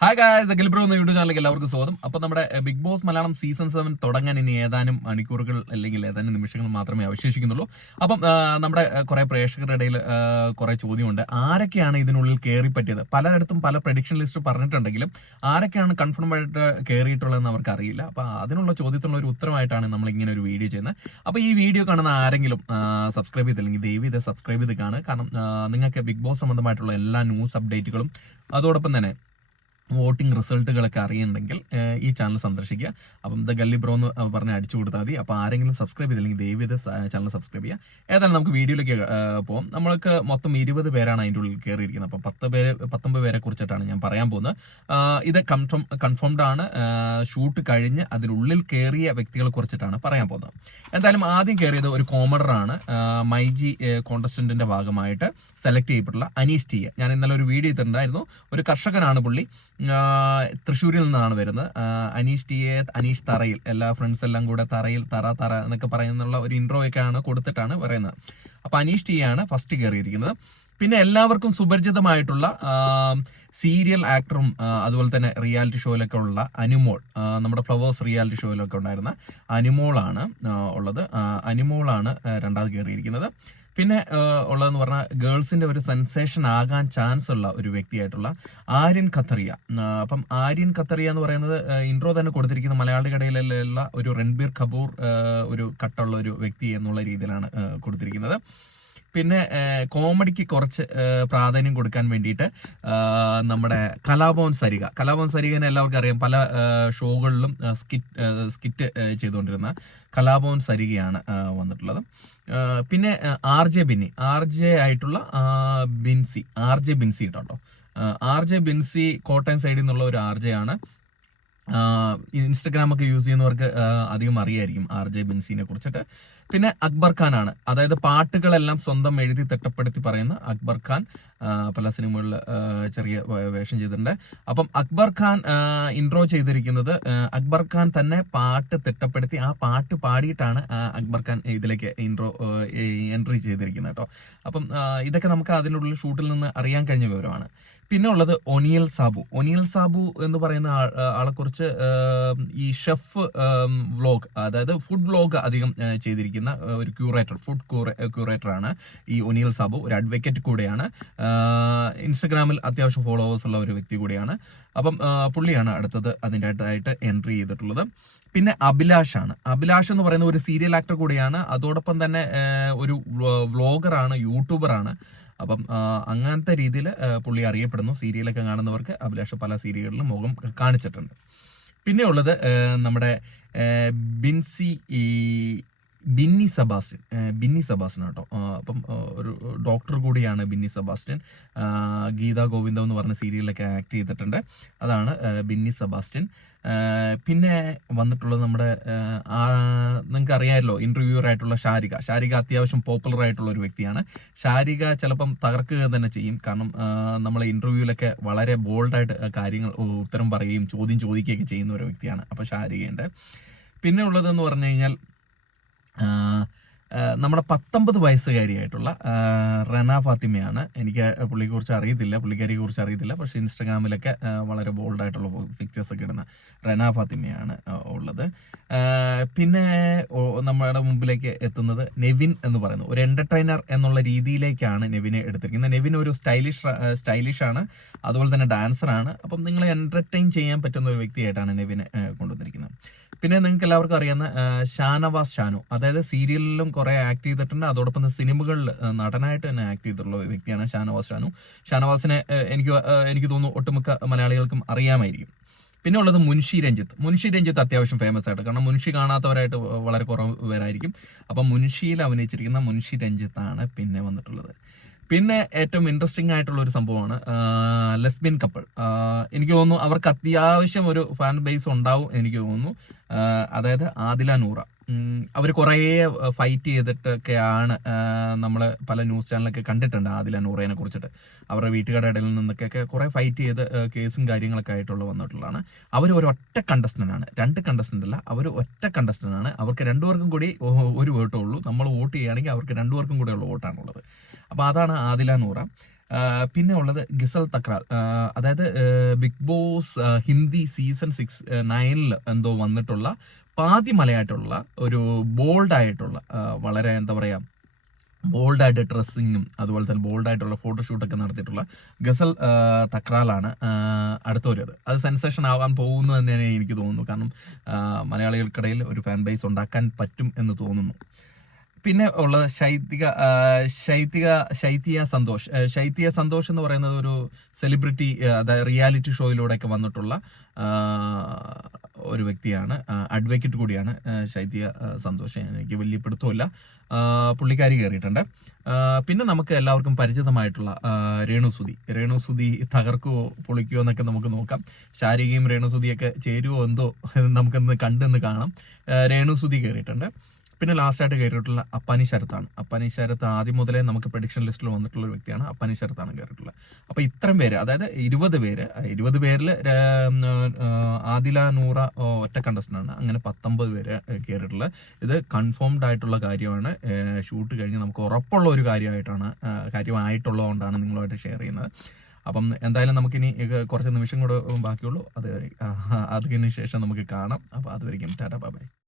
Hi guys, Akhil bro എന്ന YouTube ചാനലിലേക്ക് എല്ലാവർക്കും സ്വാഗതം. അപ്പോൾ നമ്മുടെ ബിഗ് ബോസ് മലയാളം സീസൺ 7 തുടങ്ങാൻ ഇനി ഏതാനും മണിക്കൂറുകൾ അല്ലെങ്കിൽ ഏതാനും നിമിഷങ്ങൾ മാത്രമേ അവശേഷിക്കുന്നുള്ളൂ. അപ്പം നമ്മുടെ കുറെ പ്രേക്ഷകരുടെ ഇടയിൽ കുറെ ചോദ്യമുണ്ട്. ആരൊക്കെയാണ് ഇതിനുള്ളിൽ കയറി പറ്റിയത്? പലയിടത്തും പല പ്രഡിക്ഷൻ ലിസ്റ്റ് പറഞ്ഞിട്ടുണ്ടെങ്കിലും ആരൊക്കെയാണ് കൺഫേം ആയിട്ട് കയറിയിട്ടുള്ളതെന്ന് അവർക്ക് അറിയില്ല. അപ്പോൾ അതിനുള്ള ചോദ്യത്തിനുള്ള ഒരു ഉത്തരമായിട്ടാണ് നമ്മൾ ഇങ്ങനെ ഒരു വീഡിയോ ചെയ്യുന്നത്. അപ്പോൾ ഈ വീഡിയോ കാണുന്ന ആരെങ്കിലും സബ്സ്ക്രൈബ് ചെയ്തില്ലെങ്കിൽ ദയവ് ഇത് സബ്സ്ക്രൈബ് ചെയ്ത് കാണുക. കാരണം നിങ്ങൾക്ക് ബിഗ് ബോസ് സംബന്ധമായിട്ടുള്ള എല്ലാ ന്യൂസ് അപ്ഡേറ്റുകളും അതോടൊപ്പം തന്നെ വോട്ടിംഗ് റിസൾട്ടുകളൊക്കെ അറിയുന്നുണ്ടെങ്കിൽ ഈ ചാനൽ സന്ദർശിക്കുക. അപ്പം ദ ഗല്ലി ബ്രോ എന്ന് പറഞ്ഞ് അടിച്ചു കൊടുത്താൽ മതി. അപ്പോൾ ആരെങ്കിലും സബ്സ്ക്രൈബ് ചെയ്തില്ലെങ്കിൽ ദയവ് ഇത് ചാനൽ സബ്സ്ക്രൈബ് ചെയ്യുക. ഏതായാലും നമുക്ക് വീഡിയോയിലേക്ക് പോകാം. നമ്മൾക്ക് മൊത്തം 20 പേരാണ് അതിൻ്റെ ഉള്ളിൽ കയറിയിരിക്കുന്നത്. അപ്പോൾ 19 പേരെ കുറിച്ചിട്ടാണ് ഞാൻ പറയാൻ പോകുന്നത്. ഇത് കൺഫേംഡ് ആണ്. ഷൂട്ട് കഴിഞ്ഞ് അതിനുള്ളിൽ കയറിയ വ്യക്തികളെ കുറിച്ചിട്ടാണ് പറയാൻ പോകുന്നത്. എന്തായാലും ആദ്യം കയറിയത് ഒരു കോമഡറാണ്. മൈജി കോണ്ടസ്റ്റന്റിന്റെ ഭാഗമായിട്ട് സെലക്ട് ചെയ്യപ്പെട്ടുള്ള അനീഷ് ടി. ഞാൻ ഇന്നലെ ഒരു വീഡിയോ ചെയ്തിട്ടുണ്ടായിരുന്നു. ഒരു കർഷകനാണ് പുള്ളി. തൃശ്ശൂരിൽ നിന്നാണ് വരുന്നത്. അനീഷ് ടി എ, അനീഷ് തറയിൽ, എല്ലാ ഫ്രണ്ട്സ് എല്ലാം കൂടെ തറയിൽ തറ എന്നൊക്കെ പറയുന്നുള്ള ഒരു ഇൻട്രോ ഒക്കെയാണ് കൊടുത്തിട്ടാണ് പറയുന്നത്. അപ്പൊ അനീഷ് ടി ആണ് ഫസ്റ്റ് കയറിയിരിക്കുന്നത്. പിന്നെ എല്ലാവർക്കും സുപരിചിതമായിട്ടുള്ള സീരിയൽ ആക്ടറും അതുപോലെ തന്നെ റിയാലിറ്റി ഷോയിലൊക്കെ ഉള്ള അനുമോൾ, നമ്മുടെ ഫ്ലവേഴ്സ് റിയാലിറ്റി ഷോയിലൊക്കെ ഉണ്ടായിരുന്ന അനുമോളാണ് ഉള്ളത്. അനുമോളാണ് രണ്ടാമത് കയറിയിരിക്കുന്നത്. പിന്നെ ഉള്ളതെന്ന് പറഞ്ഞാൽ ഗേൾസിന്റെ ഒരു സെൻസേഷൻ ആകാൻ ചാൻസ് ഉള്ള ഒരു വ്യക്തിയായിട്ടുള്ള ആര്യൻ ഖത്തറിയ. അപ്പം ആര്യൻ ഖത്തറിയ എന്ന് പറയുന്നത് ഇൻട്രോ തന്നെ കൊടുത്തിരിക്കുന്ന മലയാളികടയിലുള്ള ഒരു രൺബീർ കപൂർ ഒരു കട്ടുള്ള ഒരു വ്യക്തി എന്നുള്ള രീതിയിലാണ് കൊടുത്തിരിക്കുന്നത്. പിന്നെ കോമഡിക്ക് കുറച്ച് പ്രാധാന്യം കൊടുക്കാൻ വേണ്ടിയിട്ട് നമ്മുടെ കലാഭവൻ സരികനെ എല്ലാവർക്കും അറിയാം. പല ഷോകളിലും സ്കിറ്റ് ചെയ്തുകൊണ്ടിരുന്ന കലാഭവൻ സരികയാണ് വന്നിട്ടുള്ളത്. പിന്നെ ആർ ജെ ആയിട്ടുള്ള ബിൻസി കേട്ടോ. ആർ ജെ ബിൻസി കോട്ടയം സൈഡിൽ നിന്നുള്ള ഒരു ആർ ജെ ആണ്. ഇൻസ്റ്റഗ്രാം ഒക്കെ യൂസ് ചെയ്യുന്നവർക്ക് അധികം അറിയായിരിക്കും ആർ ജെ ബിൻസിനെ കുറിച്ചിട്ട്. പിന്നെ അക്ബർ ഖാൻ ആണ്, അതായത് പാട്ടുകളെല്ലാം സ്വന്തം എഴുതി തിട്ടപ്പെടുത്തി പറയുന്ന അക്ബർ ഖാൻ. പല സിനിമകളിൽ ചെറിയ വേഷം ചെയ്തിട്ടുണ്ട്. അപ്പം അക്ബർ ഖാൻ ഇൻട്രോ ചെയ്തിരിക്കുന്നത് അക്ബർ ഖാൻ തന്നെ പാട്ട് തിട്ടപ്പെടുത്തി ആ പാട്ട് പാടിയിട്ടാണ് അക്ബർ ഖാൻ ഇതിലേക്ക് എൻട്രി ചെയ്തിരിക്കുന്നത് കേട്ടോ. അപ്പം ഇതൊക്കെ നമുക്ക് അതിനുള്ളിൽ ഷൂട്ടിൽ നിന്ന് അറിയാൻ കഴിഞ്ഞ വിവരമാണ്. പിന്നെ ഉള്ളത് ഒനിയൽ സാബു എന്ന് പറയുന്ന ആളെക്കുറിച്ച് ഈ ഷെഫ് വ്ലോഗ്, അതായത് ഫുഡ് വ്ലോഗ് അധികം ചെയ്തിരിക്കുന്ന ഒരു ഫുഡ് ക്യൂറേറ്റർ ആണ് ഈ ഒനിയൽ സാബു. ഒരു അഡ്വക്കേറ്റ് കൂടെയാണ്. ഇൻസ്റ്റഗ്രാമിൽ അത്യാവശ്യം ഫോളോവേഴ്സ് ഉള്ള ഒരു വ്യക്തി കൂടിയാണ്. അപ്പം പുള്ളിയാണ് അടുത്തത് അതിൻ്റെതായിട്ട് എൻട്രി ചെയ്തിട്ടുള്ളത്. പിന്നെ അഭിലാഷ് എന്ന് പറയുന്ന ഒരു സീരിയൽ ആക്ടർ കൂടിയാണ്. അതോടൊപ്പം തന്നെ ഒരു വ്ലോഗറാണ്, യൂട്യൂബറാണ്. അപ്പം അങ്ങനത്തെ രീതിയിൽ പുള്ളി അറിയപ്പെടുന്നു. സീരിയലൊക്കെ കാണുന്നവർക്ക് അഭിലാഷ് പല സീരിയലുകളിലും മുഖം കാണിച്ചിട്ടുണ്ട്. പിന്നെ ഉള്ളത് നമ്മുടെ ബിന്നി സെബാസ്റ്റ്യൻ കേട്ടോ. അപ്പം ഒരു ഡോക്ടർ കൂടിയാണ് ബിന്നി സെബാസ്റ്റ്യൻ. ഗീതാ ഗോവിന്ദം എന്ന് പറഞ്ഞ സീരിയലിലൊക്കെ ആക്ട് ചെയ്തിട്ടുണ്ട്. അതാണ് ബിന്നി സെബാസ്റ്റ്യൻ. പിന്നെ വന്നിട്ടുള്ളത് നമ്മുടെ നിങ്ങൾക്ക് അറിയാമല്ലോ, ഇന്റർവ്യൂവർ ആയിട്ടുള്ള ഷാരിക അത്യാവശ്യം പോപ്പുലർ ആയിട്ടുള്ള ഒരു വ്യക്തിയാണ്. ഷാരിക ചിലപ്പം തകർക്കുക തന്നെ ചെയ്യും. കാരണം നമ്മളെ ഇന്റർവ്യൂവിലൊക്കെ വളരെ ബോൾഡായിട്ട് കാര്യങ്ങൾ ഉത്തരം പറയുകയും ചോദ്യം ചോദിക്കുകയൊക്കെ ചെയ്യുന്ന ഒരു വ്യക്തിയാണ്. അപ്പോൾ ഷാരികയുണ്ട്. പിന്നെ ഉള്ളതെന്ന് പറഞ്ഞു കഴിഞ്ഞാൽ നമ്മുടെ 19 വയസ്സുകാരിയായിട്ടുള്ള റന ഫാത്തിമയാണ്. എനിക്ക് പുള്ളിയെ കുറിച്ച് അറിയത്തില്ല. പക്ഷെ ഇൻസ്റ്റാഗ്രാമിലൊക്കെ വളരെ ബോൾഡായിട്ടുള്ള പിക്ചേഴ്സ് ഒക്കെ ഇടുന്ന റന ഫാത്തിമയാണ് ഉള്ളത്. പിന്നെ നമ്മുടെ മുമ്പിലേക്ക് എത്തുന്നത് നെവിൻ എന്ന് പറയുന്നത് ഒരു എന്റർടൈനർ എന്നുള്ള രീതിയിലേക്കാണ് നെവിനെ എടുത്തിരിക്കുന്നത്. നെവിൻ ഒരു സ്റ്റൈലിഷ് ആണ്, അതുപോലെ തന്നെ ഡാൻസർ ആണ്. അപ്പം നിങ്ങളെ എന്റർടൈൻ ചെയ്യാൻ പറ്റുന്ന ഒരു വ്യക്തിയായിട്ടാണ് നെവിനെ കൊണ്ടുവന്നിരിക്കുന്നത്. പിന്നെ നിങ്ങൾക്ക് എല്ലാവർക്കും അറിയാവുന്ന ഷാനു, അതായത് സീരിയലിലും കുറെ ആക്ട് ചെയ്തിട്ടുണ്ട്. അതോടൊപ്പം സിനിമകളിൽ നടനായിട്ട് തന്നെ ആക്ട് ചെയ്തിട്ടുള്ള വ്യക്തിയാണ് ഷാനവാസിനെ എനിക്ക് തോന്നുന്നു ഒട്ടുമിക്ക മലയാളികൾക്കും അറിയാമായിരിക്കും. പിന്നെ ഉള്ളത് മുൻഷി രഞ്ജിത്ത് അത്യാവശ്യം ഫേമസ് ആയിട്ട്, കാരണം മുൻഷി കാണാത്തവരായിട്ട് വളരെ കുറവ് പേരായിരിക്കും. അപ്പം മുൻഷിയിൽ അഭിനയിച്ചിരിക്കുന്ന മുൻഷി രഞ്ജിത്താണ് പിന്നെ വന്നിട്ടുള്ളത്. പിന്നെ ഏറ്റവും ഇൻട്രസ്റ്റിംഗ് ആയിട്ടുള്ള ഒരു സംഭവമാണ് ലെസ്ബിയൻ കപ്പിൾ. എനിക്ക് തോന്നുന്നു അവർക്ക് അത്യാവശ്യം ഒരു ഫാൻ ബേസ് ഉണ്ടാവും എനിക്ക് തോന്നുന്നു. അതായത് ആദില നൂറ. അവർ കുറേ ഫൈറ്റ് ചെയ്തിട്ടൊക്കെയാണ് നമ്മൾ പല ന്യൂസ് ചാനലൊക്കെ കണ്ടിട്ടുണ്ട് ആദില നൂറയെ കുറിച്ചിട്ട്. അവരുടെ വീട്ടുകാരുടെ ഇടയിൽ നിന്നൊക്കെ കുറെ ഫൈറ്റ് ചെയ്ത് കേസും കാര്യങ്ങളൊക്കെ ആയിട്ടുള്ള വന്നിട്ടുള്ളതാണ്. അവർ ഒരു ഒറ്റ കണ്ടസ്റ്റന്റ് ആണ്, 2 കണ്ടസ്റ്റന്റ് അല്ല, അവർ ഒറ്റ കണ്ടസ്റ്റന്റ് ആണ്. അവർക്ക് 2 പേർക്കും കൂടി ഒരു വോട്ടേ ഉള്ളൂ. നമ്മൾ വോട്ട് ചെയ്യുകയാണെങ്കിൽ അവർക്ക് 2 പേർക്കും കൂടെ ഉള്ള വോട്ടാണുള്ളത്. അപ്പൊ അതാണ് ആദില നൂറ. പിന്നെ ഉള്ളത് ഗസൽ തക്രാൽ, അതായത് ബിഗ് ബോസ് ഹിന്ദി സീസൺ 9 എന്തോ വന്നിട്ടുള്ള പാതി മലയായിട്ടുള്ള ഒരു ബോൾഡായിട്ടുള്ള വളരെ എന്താ പറയാ ബോൾഡായിട്ട് ഡ്രസ്സിങ്ങും അതുപോലെ തന്നെ ബോൾഡായിട്ടുള്ള ഫോട്ടോഷൂട്ടൊക്കെ നടത്തിയിട്ടുള്ള ഗസൽ തക്രാലാണ് അടുത്തൊരു അത് സെൻസേഷൻ ആവാൻ പോകുന്നു എന്ന് തന്നെ എനിക്ക് തോന്നുന്നു. കാരണം മലയാളികൾക്കിടയിൽ ഒരു ഫാൻ ബേസ് ഉണ്ടാക്കാൻ പറ്റും എന്ന് തോന്നുന്നു. പിന്നെ ഉള്ളത് ശൈത്യ സന്തോഷ്. ശൈത്യ സന്തോഷ് എന്ന് പറയുന്നത് ഒരു സെലിബ്രിറ്റി, അതായത് റിയാലിറ്റി ഷോയിലൂടെയൊക്കെ വന്നിട്ടുള്ള ഒരു വ്യക്തിയാണ്, അഡ്വക്കേറ്റ് കൂടിയാണ് ശൈത്യ സന്തോഷ്. എനിക്ക് വലിയ പിടുത്തമില്ല, പുള്ളിക്കാരി കയറിയിട്ടുണ്ട്. പിന്നെ നമുക്ക് എല്ലാവർക്കും പരിചിതമായിട്ടുള്ള രേണുസുതി തകർക്കുവോ പൊളിക്കുവോ എന്നൊക്കെ നമുക്ക് നോക്കാം. ശാരികയും രേണുസുതിയൊക്കെ ചേരുവോ എന്തോ നമുക്കൊന്ന് കണ്ടെന്ന് കാണാം. രേണുസുതി കയറിയിട്ടുണ്ട്. പിന്നെ ലാസ്റ്റായിട്ട് കയറിയിട്ടുള്ള അപ്പാനി ശരത്ത് ആദ്യം മുതലേ നമുക്ക് പ്രഡിക്ഷൻ ലിസ്റ്റിൽ വന്നിട്ടുള്ള ഒരു വ്യക്തിയാണ്. അപ്പാനി ശരത്താണ് കയറിയിട്ടുള്ളത്. അപ്പൊ ഇത്രയും പേര്, അതായത് 20 പേരിൽ ആദില നൂറ ഒറ്റ കണ്ടസ്റ്റന്റ് ആണ്. അങ്ങനെ 19 പേര് കയറിയിട്ടുള്ളത്. ഇത് കൺഫേംഡ് ആയിട്ടുള്ള കാര്യമാണ്. ഷൂട്ട് കഴിഞ്ഞ് നമുക്ക് ഉറപ്പുള്ള ഒരു കാര്യമായിട്ടുള്ളതുകൊണ്ടാണ് നിങ്ങളുമായിട്ട് ഷെയർ ചെയ്യുന്നത്. അപ്പം എന്തായാലും നമുക്കിനി കുറച്ച് നിമിഷം കൂടെ ബാക്കിയുള്ളൂ. അതിന് ശേഷം നമുക്ക് കാണാം. അപ്പൊ അതുവരെയും ടാറ്റാ ബൈ.